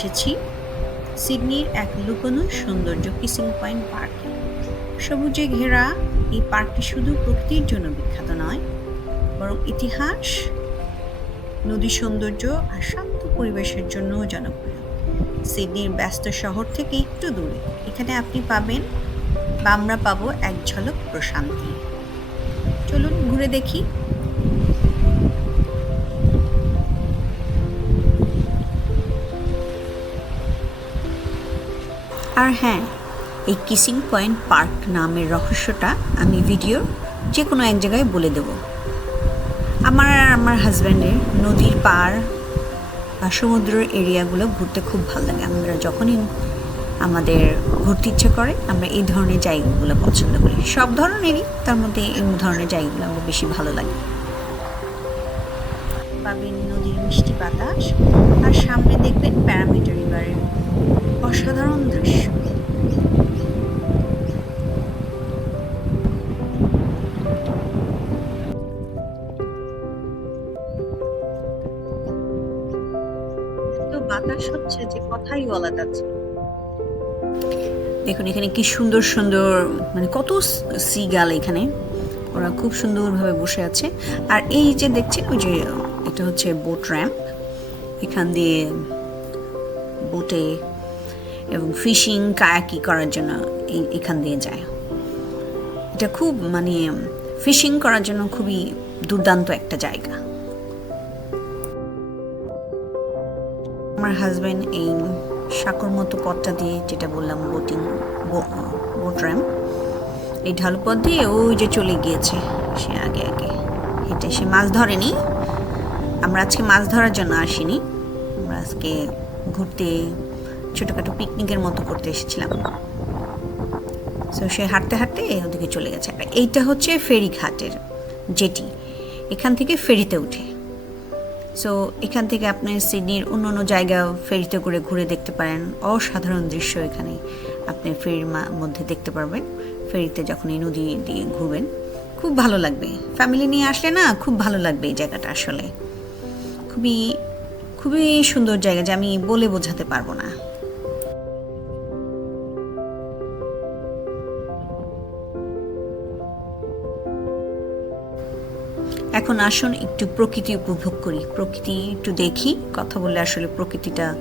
এসেছি সিডনির এক লুকোনো সৌন্দর্য কিসিং পয়েন্ট পার্কে সবুজে ঘেরা এই পার্কটি শুধু প্রকৃতির জন্য বিখ্যাত নয়, বরং ইতিহাস, নদী সৌন্দর্য আর শান্ত পরিবেশের জন্যও জনপ্রিয়। সিডনির ব্যস্ত শহর থেকে একটু দূরে, এখানে আপনি পাবেন, বা আমরা পাবো এক ঝলক প্রশান্তি। চলুন ঘুরে দেখি আর হ্যাঁ এই কিসিং পয়েন্ট পার্ক নামের রহস্যটা আমি ভিডিওর যে কোনো এক জায়গায় বলে দেব। আমার আর আমার হাজব্যান্ডের নদীর পাড় বা সমুদ্রের এরিয়াগুলো ঘুরতে খুব ভালো লাগে। আমরা যখনই আমাদের ঘুরতে ইচ্ছে করে, আমরা এই ধরনের জায়গাগুলো পছন্দ করি। সব ধরনেরই, তার মধ্যে এই ধরনের জায়গাগুলো আমার বেশি ভালো লাগে। পাবেন নদীর মিষ্টি বাতাস, আর সামনে দেখবেন প্যারামিটার রিভারের অসাধারণ দৃশ্য। বাতাস হচ্ছে যে কথাই বলা যাচ্ছে দেখুন, এখানে কি সুন্দর সুন্দর মানে কত সিগাল এখানে। ওরা খুব সুন্দরভাবে বসে আছে। আর এই যে দেখছেন, ওই যে এটা হচ্ছে বোট র্যাম্প। এখান দিয়ে বোটে এবং ফিশিং, কায়াকি করার জন্য এখান দিয়ে যায়। এটা খুব মানে ফিশিং করার জন্য খুবই দুর্দান্ত একটা জায়গা। আমার হাজব্যান্ড এই সাঁকর মতো পথটা দিয়ে যেটা বললাম বোটিং বোট র্যাম্প এই ঢালু পথ দিয়ে ওই যে চলে গিয়েছে সে আগে আগে। হেঁটে সে মাছ ধরেনি। আমরা আজকে মাছ ধরার জন্য আসিনি। আমরা আজকে ঘুরতে ছোটোখাটো পিকনিকের মতো করতে এসেছিলাম। সো সে হাঁটতে হাঁটতে ওদিকে চলে গেছে। এইটা হচ্ছে ফেরিঘাটের যেটি এখান থেকে ফেরিতে উঠে। সো এখান থেকে আপনি সিডনির অন্য অন্য জায়গা ফেরিতে করে ঘুরে দেখতে পারেন। অসাধারণ দৃশ্য এখানে। আপনি ফেরির মধ্যে দেখতে পারবেন। ফেরিতে যখন এই নদী দিয়ে ঘুরবেন, খুব ভালো লাগবে। ফ্যামিলি নিয়ে আসলে না, খুব ভালো লাগবে এই জায়গাটা আসলে। খুবই খুবই সুন্দর জায়গা যে আমি বলে বোঝাতে পারব না। এখন আসুন একটু প্রকৃতি উপভোগ করি। প্রকৃতি একটু দেখি। কথা বললে আসলে প্রকৃতিটা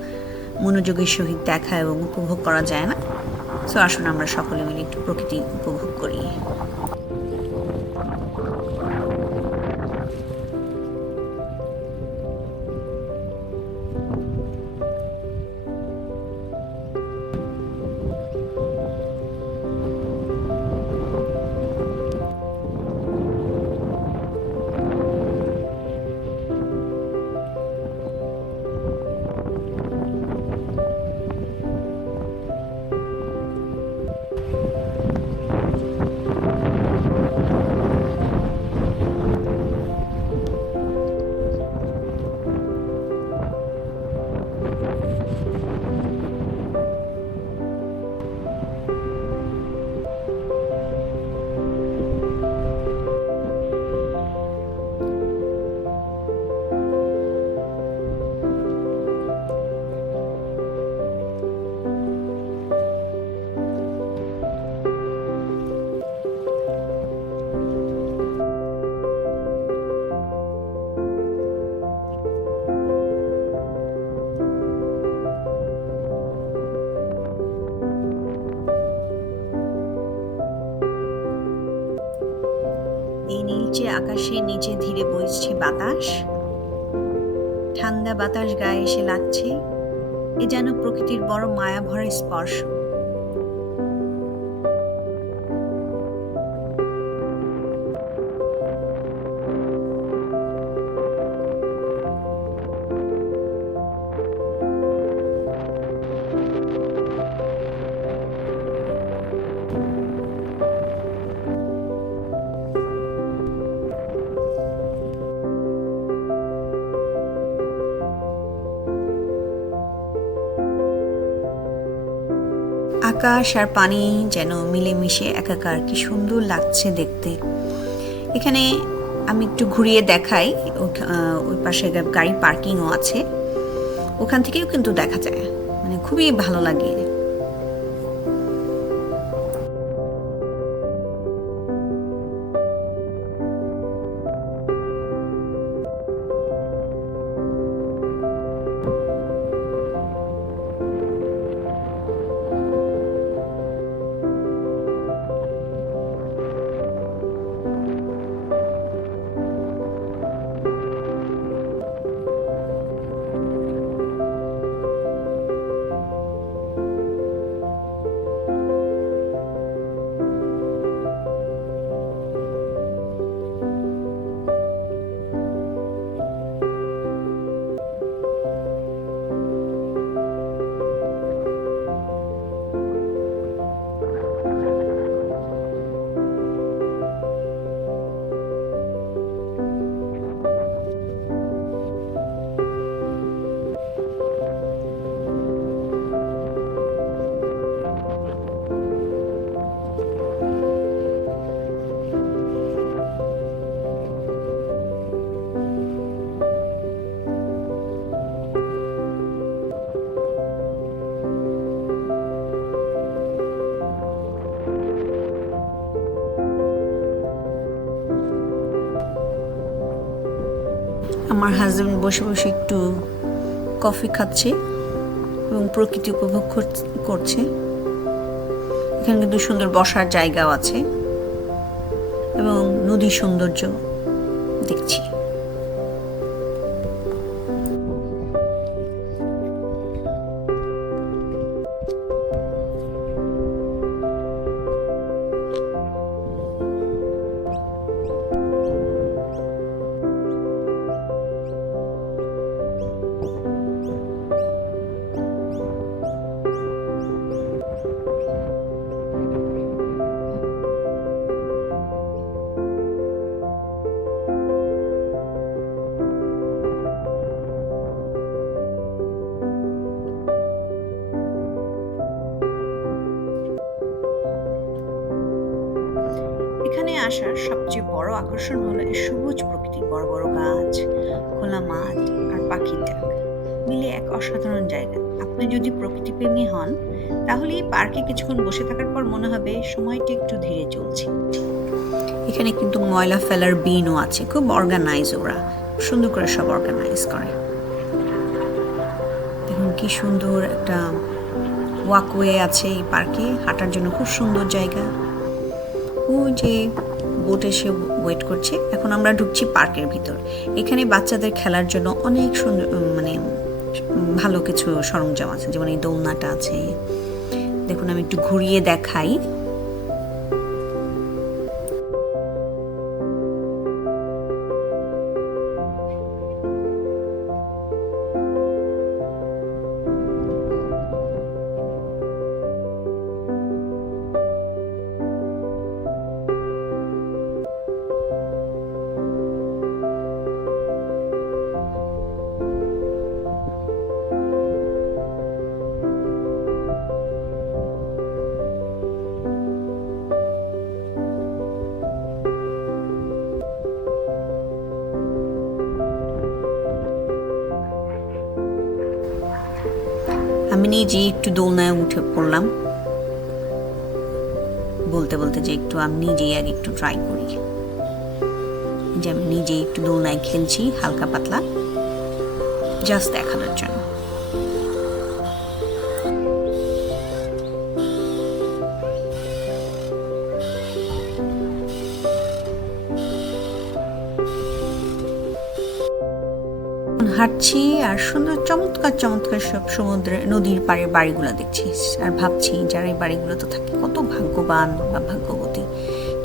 মনোযোগের সহিত দেখা এবং উপভোগ করা যায় না। সো আসুন আমরা সকলে মিলে একটু প্রকৃতি উপভোগ করি। আকাশের নিচে ধীরে বইছে বাতাস। ঠান্ডা বাতাস গায়ে এসে লাগছে। এ যেন প্রকৃতির বড় মায়া ভরা স্পর্শ। আকাশ আর পানি যেন মিলেমিশে একাকার। কি সুন্দর লাগছে দেখতে। এখানে আমি একটু ঘুরিয়ে দেখাই। ওই পাশে গাড়ি পার্কিংও আছে। ওখান থেকেও কিন্তু দেখা যায়। মানে খুবই ভালো লাগে। আমার হাজব্যান্ড বসে বসে একটু কফি খাচ্ছে এবং প্রকৃতি উপভোগ কর- করছে। এখানে কিন্তু সুন্দর বসার জায়গাও আছে এবং নদী সৌন্দর্য দেখছি। আসার সবচেয়ে বড় আকর্ষণ হলো এই সবুজ প্রকৃতি বড় বড় গাছ, খোলা মাঠ আর পাখির ডাক। মিলে এক অসাধারণ জায়গা। আপনি যদি প্রকৃতি প্রেমী হন, তাহলে এই পার্কে কিছুক্ষণ বসে থাকার পর মনে হবে সময়টি একটু ধীরে চলছে। এখানে কিন্তু ময়লা ফেলার বিনও আছে, খুব অর্গানাইজ ওরা। সুন্দর করে সব অর্গানাইজ করে। দেখুন কি সুন্দর একটা ওয়াকওয়ে আছে এই পার্কে, হাঁটার জন্য খুব সুন্দর জায়গা। ওই যে বোট এসে ওয়েট করছে। এখন আমরা ঢুকছি পার্কের ভিতর। এখানে বাচ্চাদের খেলার জন্য অনেক সুন্দর মানে ভালো কিছু সরঞ্জাম আছে। যেমন এই দোলনাটা আছে। দেখুন, আমি একটু ঘুরিয়ে দেখাই। আমি নিজে একটু দোলনায় উঠে পড়লাম, বলতে বলতে যে একটু আমি নিজেই আগে একটু ট্রাই করি। যে আমি নিজেই একটু দোলনায় খেলছি হালকা পাতলা জাস্ট দেখানোর জন্য। হাঁটছি আর সুন্দর, চমৎকার চমৎকার সব সমুদ্রে, নদীর পাড়ে বাড়িগুলো দেখছি। আর ভাবছি যারা এই বাড়িগুলোতে থাকে, কত ভাগ্যবান বা ভাগ্যবতী।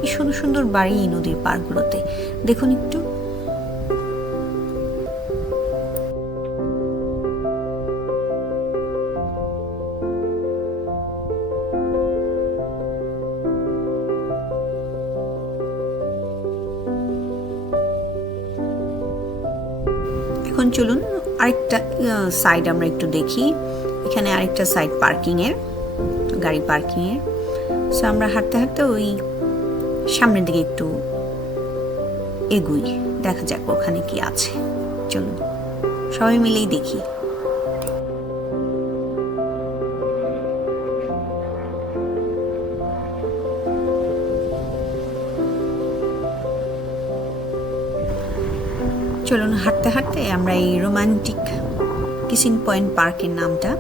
কি সুন্দর সুন্দর বাড়ি এই নদীর পাড়গুলোতে। দেখুন একটু। সাইড আমরা একটু দেখি। এখানে আরেকটা সাইড পার্কিং এর, গাড়ি পার্কিংয়ের সো আমরা হাঁটতে হাঁটতে ওই সামনের দিকে একটু এগুই, দেখা যাক ওখানে কি আছে। চলুন, সবাই মিলেই দেখি। চলুন, হাঁটতে হাঁটতে আমরা এই রোমান্টিক কিসিং পয়েন্ট পার্কের নামটা।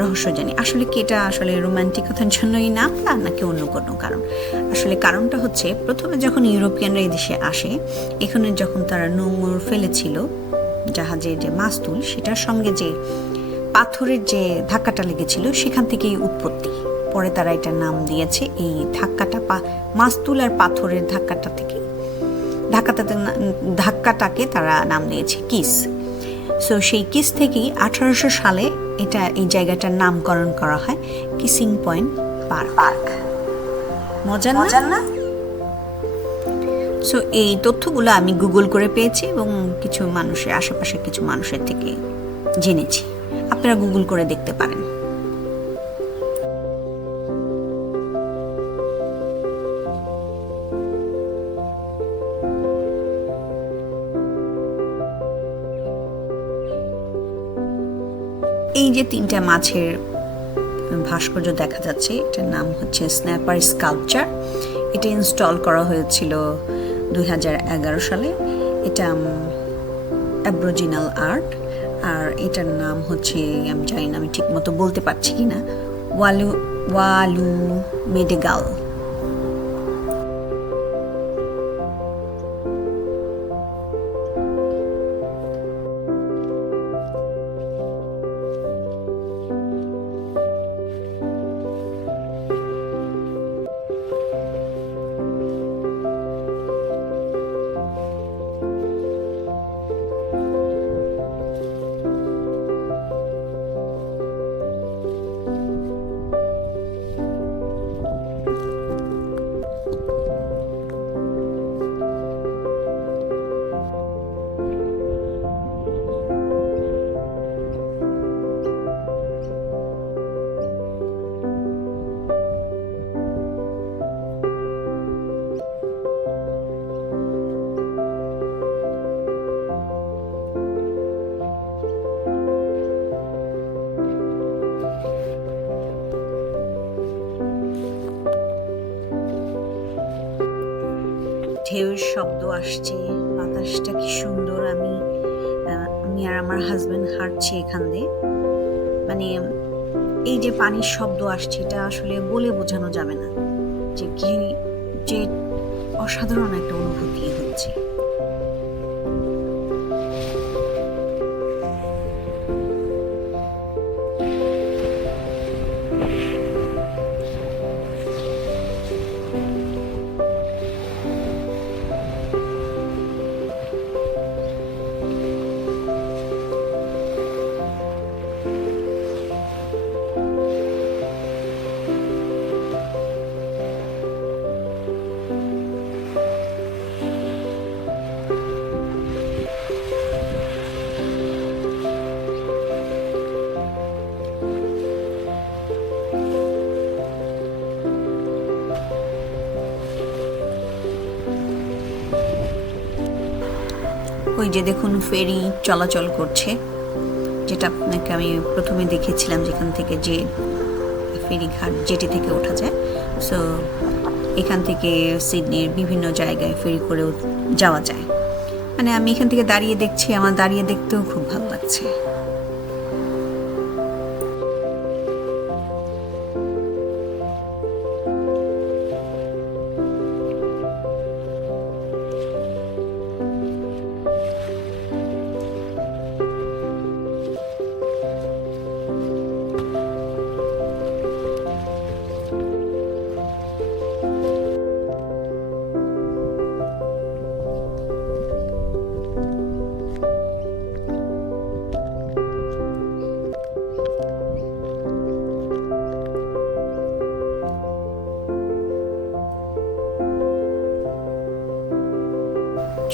রহস্য জানি। আসলে কি এটা আসলে রোমান্টিকতার জন্যই নাম না নাকি অন্য কোনো কারণ? আসলে কারণটা হচ্ছে, প্রথমে যখন ইউরোপিয়ানরা এই দেশে আসে, এখানে যখন তারা নোংর ফেলেছিল, জাহাজের যে মাস্তুল, সেটার সঙ্গে যে পাথরের যে ধাক্কাটা লেগেছিল, সেখান থেকেই উৎপত্তি। পরে তারা এটার নাম দিয়েছে, এই ধাক্কাটা মাস্তুল আর পাথরের ধাক্কাটা থেকে, ধাক্কাটাতে ধাক্কাটাকে তারা নাম দিয়েছে, কিস। সো সেই কিস থেকেই আঠারোশো সালে এটা এই জায়গাটার নামকরণ করা হয় কিসিং পয়েন্ট পার্ক পার্ক মজার না? সো এই তথ্যগুলো আমি গুগল করে পেয়েছি এবং কিছু মানুষের আশেপাশে কিছু মানুষের থেকে জেনেছি। আপনারা গুগল করে দেখতে পারেন। এই যে তিনটা মাছের ভাস্কর্য দেখা যাচ্ছে, এটার নাম হচ্ছে স্ন্যাপার স্কাল্পচার এটা ইনস্টল করা হয়েছিল দুই হাজার এগারো সালে। এটা অ্যাব্রোজিনাল আর্ট আর এটার নাম হচ্ছে, আমি জানি না, আমি ঠিক মতো বলতে পারছি কি না ওয়ালু ওয়ালু মেডেগাল। ঢেউয়ের শব্দ আসছে, বাতাসটা কি সুন্দর, আমি আমি আর আমার হাজব্যান্ড হাঁটছি এখান দিয়ে। মানে এই যে পানির শব্দ আসছে, এটা আসলে বলে বোঝানো যাবে না যে কি, যে অসাধারণ একটা অনুভূতি হচ্ছে। ওই যে দেখুন ফেরি চলাচল করছে, যেটা আপনাকে আমি প্রথমে দেখেছিলাম যেখান থেকে যে ফেরি ঘাট যেটি থেকে ওঠা যায়। সো এখান থেকে সিডনির বিভিন্ন জায়গায় ফেরি করেও যাওয়া যায়। মানে আমি এখান থেকে দাঁড়িয়ে দেখছি, আমার দাঁড়িয়ে দেখতেও খুব ভালো লাগছে।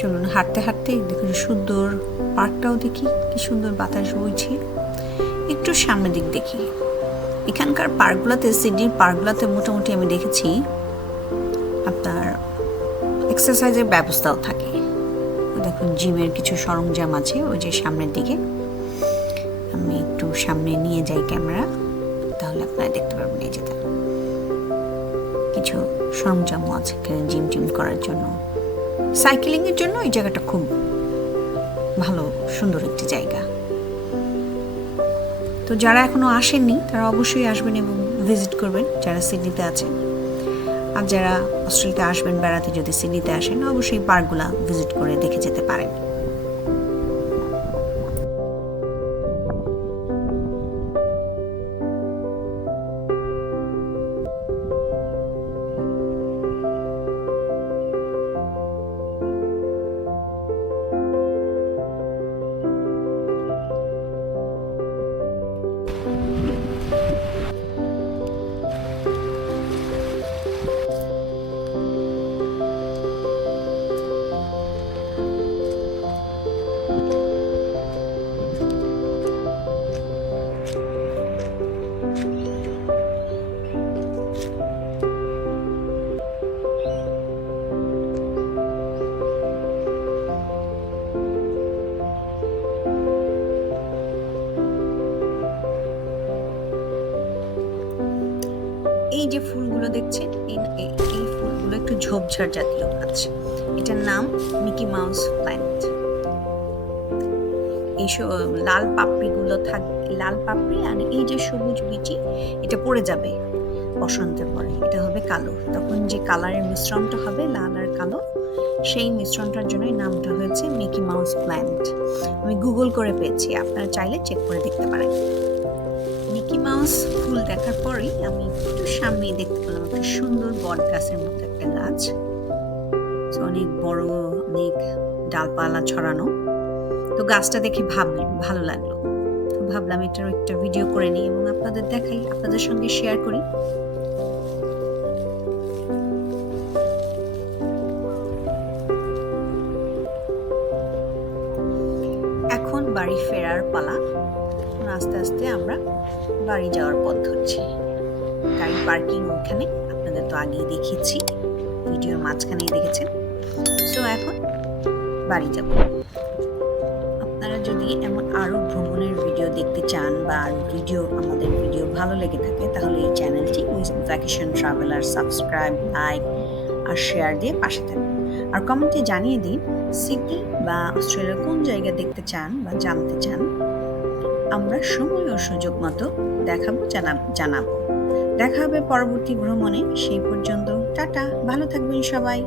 চলুন হাঁটতে হাঁটতে দেখুন সুন্দর পার্কটাও দেখি, কি সুন্দর বাতাস বইছে। একটু সামনের দিক দেখি। এখানকার পার্কগুলোতে, সিডনির পার্কগুলোতে মোটামুটি আমি দেখেছি, আপনার এক্সারসাইজের ব্যবস্থাও থাকে। দেখুন, জিমের কিছু সরঞ্জাম আছে, ওই যে সামনের দিকে। আমি একটু সামনে নিয়ে যাই ক্যামেরা, তাহলে আপনারা দেখতে পারবেন এই যেটা কিছু সরঞ্জামও আছে জিম টিম করার জন্য। সাইকেলিংয়ের জন্য এই জায়গাটা খুব ভালো, সুন্দর একটি জায়গা। তো যারা এখনও আসেননি, তারা অবশ্যই আসবেন এবং ভিজিট করবেন যারা সিডনিতে আছেন। আর যারা অস্ট্রেলিয়াতে আসবেন, বেড়াতে যদি সিডনিতে আসেন, অবশ্যই পার্কগুলা ভিজিট করে দেখে যেতে পারেন। এই যে ফুলগুলো দেখছেন, এই ফুলগুলো একটু ঝোপঝাড় জাতীয় গাছ এটার নাম মিকি মাউস প্ল্যান্ট। এই স- লাল পাপড়িগুলো থাক, লাল পাপড়ি আর এই যে সবুজ বিচি, এটা পড়ে যাবে বসন্তের পরে। এটা হবে কালো। তখন যে কালারের মিশ্রণটা হবে লাল আর কালো, সেই মিশ্রণটার জন্যই নামটা হয়েছে মিকি মাউস প্ল্যান্ট। আমি গুগল করে পেয়েছি, আপনারা চাইলে চেক করে দেখতে পারেন। মিকি ফুল দেখার পরেই আমি একটু সামনেই দেখতে পেলাম একটা সুন্দর বট গাছের মতো একটা গাছ। অনেক বড়, অনেক ডালপালা ছড়ানো। তো গাছটা দেখে ভাবলাম, ভালো লাগল। তো ভাবলাম এটার একটা ভিডিও করে নিই এবং আপনাদের দেখাই, আপনাদের সঙ্গে শেয়ার করি। এখন বাড়ি ফেরার পালা। আস্তে আমরা বাড়ি যাওয়ার পথ ধরছি। গাড়ি পার্কিং ওখানে, আপনাদের তো আগেই দেখিয়েছি। ভিডিওর মাঝখানেই দেখেছেন। সো এখন বাড়ি যাব। আপনারা যদি এমন আরও ভ্রমণের ভিডিও দেখতে চান বা ভিডিও, আমাদের ভিডিও ভালো লেগে থাকে, তাহলে এই চ্যানেলটি ভ্যাকেশন ট্রাভেলার সাবস্ক্রাইব, লাইক আর শেয়ার দিয়ে পাশে থাকবেন আর কমেন্টে জানিয়ে দিন সিটি বা অস্ট্রেলিয়ার কোন জায়গা দেখতে চান বা জানতে চান আমরা সময় ও সুযোগ মতো দেখাবো, জানাব- জানাব। দেখা হবে পরবর্তী ভ্রমণে সেই পর্যন্ত টাটা, ভালো থাকবেন সবাই।